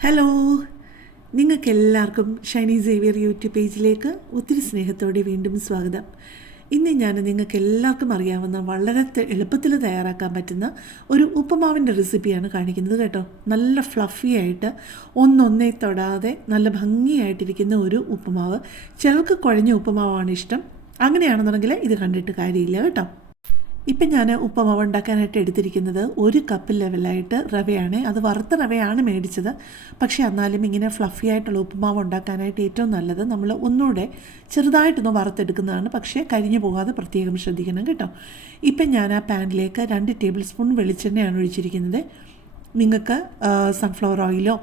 Hello നിങ്ങൾക്ക് എല്ലാവർക്കും Shiny Xavier YouTube പേജിലേക്ക് ഒത്തിരി സ്നേഹത്തോടെ വീണ്ടും സ്വാഗതം. ഇന്ന് ഞാൻ നിങ്ങൾക്ക് എല്ലാവർക്കും അറിയാവുന്ന വളരെ എളുപ്പത്തിൽ തയ്യാറാക്കാൻ പറ്റുന്ന ഒരു ഉപ്പുമാവിന്റെ റെസിപ്പിയാണ് കാണിക്കുന്നത് കേട്ടോ. നല്ല ഫ്ലഫി ആയിട്ട് ഒന്നൊന്നേ തൊടാതെ നല്ല ഭംഗിയായിട്ടിരിക്കുന്ന ഒരു ഉപ്പുമാവ്. ചിലർക്ക് കുഴഞ്ഞ ഉപ്പുമാവാണ് ഇഷ്ടം. അങ്ങനെയാണെന്നുണ്ടെങ്കിൽ ഇത് കണ്ടിട്ട് കാര്യമില്ല കേട്ടോ. ഇപ്പം ഞാൻ ഉപ്പുമാവ് ഉണ്ടാക്കാനായിട്ട് എടുത്തിരിക്കുന്നത് ഒരു കപ്പ് ലെവലായിട്ട് റവയാണ്. അത് വറുത്ത റവയാണ് മേടിച്ചത്. പക്ഷേ എന്നാലും ഇങ്ങനെ ഫ്ലഫി ആയിട്ടുള്ള ഉപ്പുമാവ് ഉണ്ടാക്കാനായിട്ട് ഏറ്റവും നല്ലത് നമ്മൾ ഒന്നുകൂടെ ചെറുതായിട്ടൊന്ന് വറുത്തെടുക്കുന്നതാണ്. പക്ഷേ കരിഞ്ഞു പോകാതെ പ്രത്യേകം ശ്രദ്ധിക്കണം കേട്ടോ. ഇപ്പം ഞാൻ ആ പാനിലേക്ക് രണ്ട് ടേബിൾ സ്പൂൺ വെളിച്ചെണ്ണയാണ് ഒഴിച്ചിരിക്കുന്നത്. നിങ്ങൾക്ക് സൺഫ്ലവർ ഓയിലോ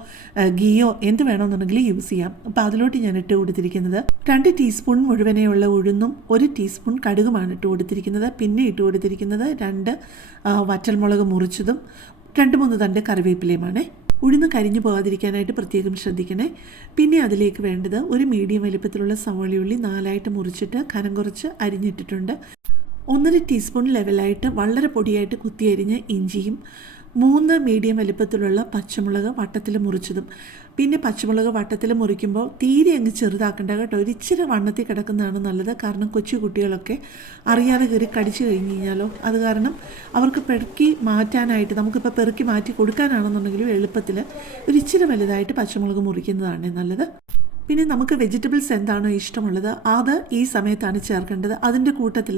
ഗീയോ എന്ത് വേണമെന്നുണ്ടെങ്കിൽ യൂസ് ചെയ്യാം. അപ്പോൾ അതിലോട്ട് ഞാൻ ഇട്ട് കൊടുത്തിരിക്കുന്നത് രണ്ട് ടീസ്പൂൺ മുഴുവനെയുള്ള ഉഴുന്നും ഒരു ടീസ്പൂൺ കടുകുമാണ് ഇട്ട് കൊടുത്തിരിക്കുന്നത്. പിന്നെ ഇട്ട് കൊടുത്തിരിക്കുന്നത് രണ്ട് വറ്റൽമുളക് മുറിച്ചതും രണ്ട് മൂന്ന് തണ്ട് കറിവേപ്പിലയുമാണ്. ഉഴുന്ന് കരിഞ്ഞു പോകാതിരിക്കാനായിട്ട് പ്രത്യേകം ശ്രദ്ധിക്കണേ. പിന്നെ അതിലേക്ക് വേണ്ടത് ഒരു മീഡിയം വലിപ്പത്തിലുള്ള സവോളയുള്ളി നാലായിട്ട് മുറിച്ചിട്ട് കനം കുറച്ച് അരിഞ്ഞിട്ടിട്ടുണ്ട്. ഒന്നര ടീസ്പൂൺ ലെവലായിട്ട് വളരെ പൊടിയായിട്ട് കുത്തിയരിഞ്ഞ് ഇഞ്ചിയും മൂന്ന് മീഡിയം വലിപ്പത്തിലുള്ള പച്ചമുളക് വട്ടത്തിൽ മുറിച്ചതും. പിന്നെ പച്ചമുളക് വട്ടത്തിൽ മുറിക്കുമ്പോൾ തീരെ അങ്ങ് ചെറുതാക്കണ്ട കേട്ടോ. ഒരു ഇച്ചിരി വണ്ണത്തിൽ കിടക്കുന്നതാണ് നല്ലത്. കാരണം കൊച്ചു കുട്ടികളൊക്കെ അറിയാതെ കയറി കടിച്ചു കഴിഞ്ഞ് കഴിഞ്ഞാലോ അത് കാരണം അവർക്ക് പെറുക്കി മാറ്റാനായിട്ട് നമുക്കിപ്പോൾ പെറുക്കി മാറ്റി കൊടുക്കാനാണെന്നുണ്ടെങ്കിലും എളുപ്പത്തിൽ ഒരു ഇച്ചിരി വലുതായിട്ട് പച്ചമുളക് മുറിക്കുന്നതാണ് നല്ലത്. പിന്നെ നമുക്ക് വെജിറ്റബിൾസ് എന്താണോ ഇഷ്ടമുള്ളത്? അത് ഈ സമയത്താണ് ചേർക്കേണ്ടത്. അതിന്റെ കൂട്ടത്തിൽ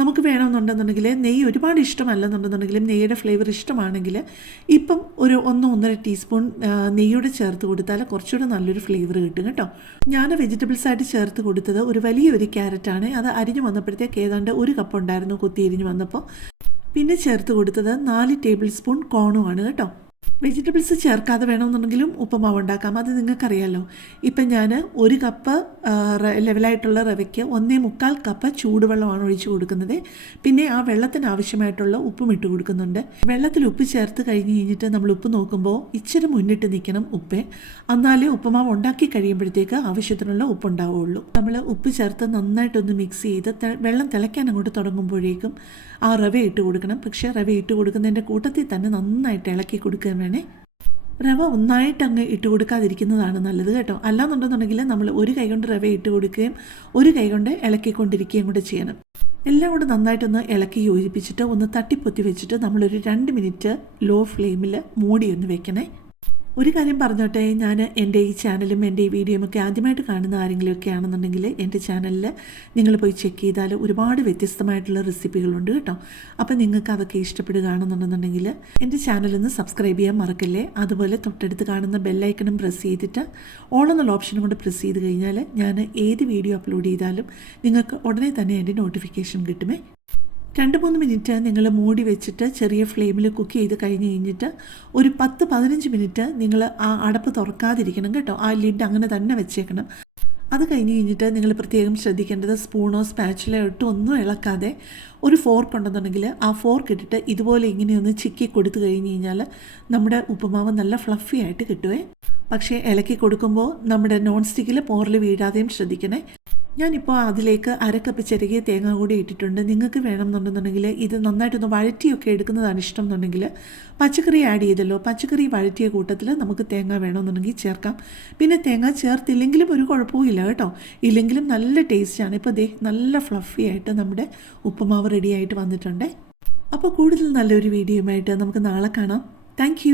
നമുക്ക് വേണമെന്നുണ്ടെന്നുണ്ടെങ്കിൽ നെയ്യ് ഒരുപാട് ഇഷ്ടമല്ലെന്നുണ്ടെന്നുണ്ടെങ്കിലും നെയ്യുടെ ഫ്ലേവർ ഇഷ്ടമാണെങ്കിൽ ഇപ്പം ഒരു ഒന്ന് ഒന്നര ടീസ്പൂൺ നെയ്യൂടെ ചേർത്ത് കൊടുത്താൽ കുറച്ചുകൂടെ നല്ലൊരു ഫ്ലേവർ കിട്ടും കേട്ടോ. ഞാൻ വെജിറ്റബിൾസ് ആയിട്ട് ചേർത്ത് കൊടുത്തത് ഒരു വലിയൊരു ക്യാരറ്റാണ് അത് അരിഞ്ഞു വന്നപ്പോഴത്തേക്ക് ഏതാണ്ട് ഒരു കപ്പ് ഉണ്ടായിരുന്നു കൊത്തി അരിഞ്ഞു വന്നപ്പോൾ. പിന്നെ ചേർത്ത് കൊടുത്തത് നാല് ടേബിൾ സ്പൂൺ കോണുമാണ് കേട്ടോ. വെജിറ്റബിൾസ് ചേർക്കാതെ വേണമെന്നുണ്ടെങ്കിലും ഉപ്പുമാവ് ഉണ്ടാക്കാം. അത് നിങ്ങൾക്കറിയാലോ. ഇപ്പം ഞാൻ ഒരു കപ്പ് ലെവലായിട്ടുള്ള റവയ്ക്ക് ഒന്നേ മുക്കാൽ കപ്പ് ചൂടുവെള്ളമാണ് ഒഴിച്ചു കൊടുക്കുന്നത്. പിന്നെ ആ വെള്ളത്തിന് ആവശ്യമായിട്ടുള്ള ഉപ്പും ഇട്ട് കൊടുക്കുന്നുണ്ട്. വെള്ളത്തിൽ ഉപ്പ് ചേർത്ത് കഴിഞ്ഞ് കഴിഞ്ഞിട്ട് നമ്മൾ ഉപ്പ് നോക്കുമ്പോൾ ഇച്ചിരി മുന്നിട്ട് നിൽക്കണം ഉപ്പ്. എന്നാലേ ഉപ്പുമാവ് ഉണ്ടാക്കി കഴിയുമ്പോഴത്തേക്ക് ആവശ്യത്തിനുള്ള ഉപ്പ് ഉണ്ടാവുകയുള്ളൂ നമ്മൾ ഉപ്പ് ചേർത്ത് നന്നായിട്ടൊന്ന് മിക്സ് ചെയ്ത് വെള്ളം തിളയ്ക്കാൻ അങ്ങോട്ട് തുടങ്ങുമ്പോഴേക്കും ആ റവ ഇട്ട് കൊടുക്കണം. പക്ഷേ റവ ഇട്ട് കൊടുക്കുന്നതിന്റെ കൂട്ടത്തിൽ തന്നെ നന്നായിട്ട് ഇളക്കി കൊടുക്കാൻ വേണേ റവ ഒന്നായിട്ട് അങ്ങ് ഇട്ട് കൊടുക്കാതിരിക്കുന്നതാണ് നല്ലത് കേട്ടോ. അല്ലാന്നുണ്ടെന്നുണ്ടെങ്കിൽ നമ്മൾ ഒരു കൈ കൊണ്ട് റവ ഇട്ട് കൊടുക്കുകയും ഒരു കൈ കൊണ്ട് ഇളക്കിക്കൊണ്ടിരിക്കുകയും കൂടെ ചെയ്യണം. എല്ലാം കൂടെ നന്നായിട്ടൊന്ന് ഇളക്കി യോജിപ്പിച്ചിട്ട് ഒന്ന് തട്ടിപ്പൊത്തി വെച്ചിട്ട് നമ്മളൊരു രണ്ട് മിനിറ്റ് ലോ ഫ്ലെയിമിൽ മൂടി ഒന്ന് വെക്കണേ. ഒരു കാര്യം പറഞ്ഞോട്ടെ ഞാൻ എന്റെ ഈ ചാനലും എന്റെ ഈ വീഡിയോയും ആദ്യമായിട്ട് കാണുന്ന ആരെങ്കിലുമൊക്കെ ആണെന്നുണ്ടെങ്കിൽ എന്റെ ചാനലിൽ നിങ്ങൾ പോയി ചെക്ക് ചെയ്താൽ ഒരുപാട് വ്യത്യസ്തമായിട്ടുള്ള റെസിപ്പികളുണ്ട് കേട്ടോ. അപ്പോൾ നിങ്ങൾക്ക് അതൊക്കെ ഇഷ്ടപ്പെടുകയാണെന്നുണ്ടെന്നുണ്ടെങ്കിൽ എന്റെ ചാനലൊന്ന് സബ്സ്ക്രൈബ് ചെയ്യാൻ മറക്കല്ലേ? അതുപോലെ തൊട്ടടുത്ത് കാണുന്ന ബെല്ലൈക്കണും പ്രസ് ചെയ്തിട്ട് ഓൾ എന്നുള്ള ഓപ്ഷനും കൂടെ പ്രസ് ചെയ്ത് കഴിഞ്ഞാൽ ഞാൻ ഏത് വീഡിയോ അപ്ലോഡ് ചെയ്താലും നിങ്ങൾക്ക് ഉടനെ തന്നെ എന്റെ നോട്ടിഫിക്കേഷൻ കിട്ടുമേ. രണ്ട് മൂന്ന് മിനിറ്റ് നിങ്ങൾ മൂടി വെച്ചിട്ട് ചെറിയ ഫ്ലെയിമിൽ കുക്ക് ചെയ്ത് കഴിഞ്ഞ് കഴിഞ്ഞിട്ട് ഒരു പത്ത് പതിനഞ്ച് മിനിറ്റ് നിങ്ങൾ ആ അടപ്പ് തുറക്കാതിരിക്കണം കേട്ടോ. ആ ലിഡ് അങ്ങനെ തന്നെ വെച്ചേക്കണം. അത് കഴിഞ്ഞ് കഴിഞ്ഞിട്ട് നിങ്ങൾ പ്രത്യേകം ശ്രദ്ധിക്കേണ്ടത് സ്പൂണോ സ്പാച്ചിലോ ഇട്ടോ ഒന്നും ഇളക്കാതെ ഒരു ഫോർക്ക് ഉണ്ടെന്നുണ്ടെങ്കിൽ ആ ഫോർക്ക് ഇട്ടിട്ട് ഇതുപോലെ ഇങ്ങനെയൊന്ന് ചിക്കി കൊടുത്തു കഴിഞ്ഞ് കഴിഞ്ഞാൽ നമ്മുടെ ഉപ്പുമാവ് നല്ല ഫ്ലഫി ആയിട്ട് കിട്ടുവേ. പക്ഷേ ഇളക്കി കൊടുക്കുമ്പോൾ നമ്മുടെ നോൺ സ്റ്റിക്കിൽ പോറിൽ വീഴാതെയും ശ്രദ്ധിക്കണേ. ഞാനിപ്പോൾ അതിലേക്ക് അരക്കപ്പ് ചെറുകിയ തേങ്ങ കൂടി ഇട്ടിട്ടുണ്ട്. നിങ്ങൾക്ക് വേണമെന്നുണ്ടെന്നുണ്ടെങ്കിൽ ഇത് നന്നായിട്ടൊന്ന് വഴറ്റിയൊക്കെ എടുക്കുന്നതാണ് ഇഷ്ടം എന്നുണ്ടെങ്കിൽ പച്ചക്കറി ആഡ് ചെയ്തല്ലോ. പച്ചക്കറി വഴറ്റിയ കൂട്ടത്തിൽ നമുക്ക് തേങ്ങ വേണമെന്നുണ്ടെങ്കിൽ ചേർക്കാം. പിന്നെ തേങ്ങ ചേർത്തില്ലെങ്കിലും ഒരു കുഴപ്പവും ഇല്ല കേട്ടോ. ഇല്ലെങ്കിലും നല്ല ടേസ്റ്റാണ് ഇപ്പോൾ ദേ നല്ല ഫ്ലഫി ആയിട്ട് നമ്മുടെ ഉപ്പുമാവ് റെഡിയായിട്ട് വന്നിട്ടുണ്ട്. അപ്പോൾ കൂടുതൽ നല്ലൊരു വീഡിയോയുമായിട്ട് നമുക്ക് നാളെ കാണാം. താങ്ക്